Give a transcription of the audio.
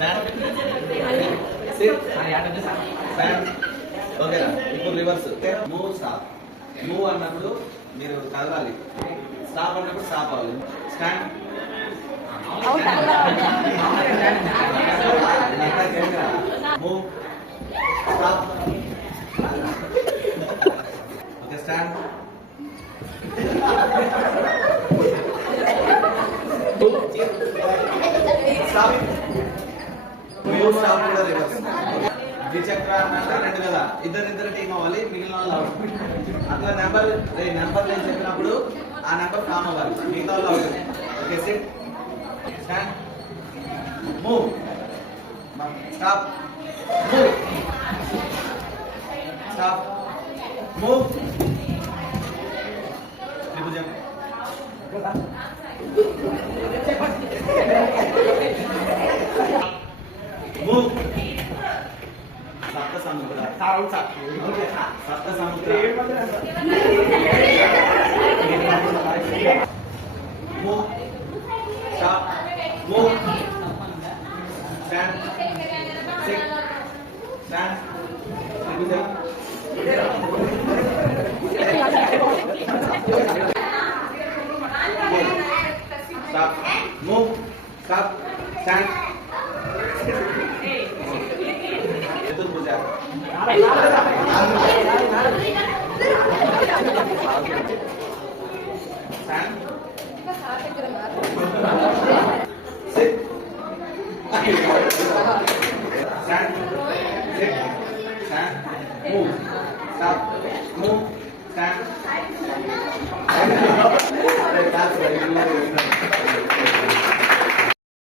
Stand. Sit. Stand. ఓకేనా ఇప్పుడు reverse move stop move అన్నప్పుడు మీరు కదలాలి స్టాప్ అన్నప్పుడు స్టాప్ అవ్వాలి stand move stop okay stand stop move stop కూడా రివర్స్ ద్విచక్ర అంటే రెండు కదా ఇద్దరు టీం అవ్వాలి మిగిలిన వాళ్ళు అవుట్ అట్లా నెంబర్ నేను చెప్పినప్పుడు ఆ నెంబర్ ఫామ్ అవ్వాలి మిగతా వాళ్ళు out okay sit stand move stop move stop move త్రిభుజం మూవ్ సప్త సముద్ర సప్త సముద్ర move stop move stand sit stand త్రిభుజం స్టాప్ మూవ్ స్టాప్ స్టాండ్ చతుర్భుజ stand sit stand sit stand move stop move stand